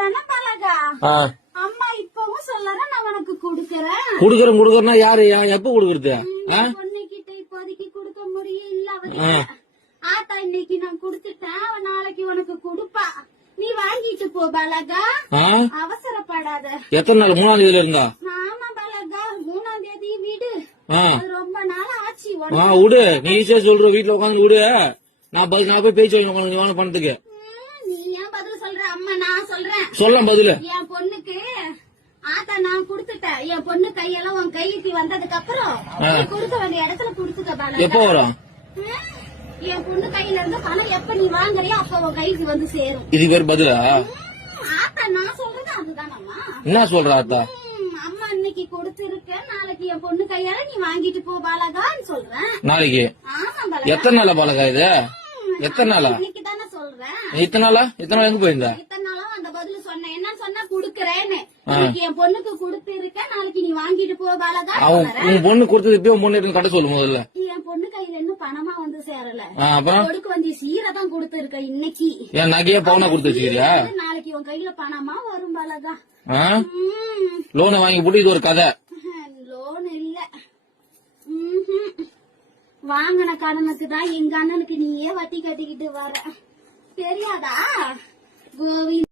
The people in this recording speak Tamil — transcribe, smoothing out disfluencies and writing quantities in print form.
தானே பழகா. அம்மா இப்பவும் சொல்லறேன் நான் உனக்கு குடுக்கறேன். குடுக்கறேன்னா யாரு எப்ப குடுக்கறது? பொண்ணுகிட்ட இப்போதைக்கு குடுக்க முடியும் இல்ல. அவருக்கு ஆத்தா இன்னைக்கு நான் குடுத்துட்டேன், நாளைக்கு உனக்கு குடுப்பா. நீ வாங்கிட்டு போ பலகா, அவசரப்படாத. எத்தனை நாள்? 3ஆம் தேதியில இருந்தா? ஆமா பலகா, 3ஆம் தேதி வீடு. ரொம்ப நாள் ஆச்சு. விடு, நீ ஈஸியா சொல்ற. வீட்டுல உட்காந்து விடு, நான் போய் பேச்சு வாங்க பணத்துக்கு. நீ ஏன் பதில் சொல்ற? அம்மா நான் சொல்றேன். சொல்ல பதில். என் பொண்ணுக்கு ஆத்தா நான் குடுத்துட்டேன். என் பொண்ணு கையெல்லாம் உன் கைக்கு வந்ததுக்கு அப்புறம் கொடுக்க வேண்டிய இடத்துல குடுத்துக்க பாலகா. எப்போ வரும்? என் பொண்ணு கையில இருந்து பணம் எப்ப நீ வாங்குறியோ அப்ப உன் கைக்கு வந்து சேரும். இது பேர் பதிலா? ஆத்தா நான் சொல்றது அதுதான். அம்மா என்ன சொல்ற? ஆத்தா அம்மா இன்னைக்கு கொடுத்திருக்க, நாளைக்கு என் பொண்ணு கையால நீ வாங்கிட்டு போ பாலகான்னு சொல்றேன். நாளைக்கு? ஆமா பாலகா. எத்தனை நாளா பாலகா இது? எத்தனை நாளா? இன்னைக்கு தானே சொல்றேன். இத்தனை நாளா? இத்தனை நாள் எங்க போயிருந்தா? இத்தனை நாளும் அந்த பதில் சொன்னேன். என்ன சொன்னா குடுக்கறேன்னு. இன்னைக்கு என் பொண்ணுக்கு கொடுத்திருக்க, நாளைக்கு நீ வாங்கிட்டு போ பாலகா. உன் பொண்ணு கொடுத்தது இப்ப உன் பொண்ணு கட்ட சொல்லு முதல்ல. என் பொண்ணு கையில இன்னும் பணமா வந்து சேரல. அப்புறம் கொடுக்க வேண்டிய சீரை தான் கொடுத்திருக்க இன்னைக்கு. என் நகையா பவுனா கொடுத்து வச்சுக்கிறியா? நாளைக்கு உன் கையில பணமா வரும் பாலகா. லோனை வாங்கி போட்டு இது ஒரு கதை. லோன் இல்ல, வாங்கின கடனுக்கு தான் எங்க அண்ணனுக்கு நீயே வட்டி கட்டிக்கிட்டு வர. தெரியாதா கோவிந்த்?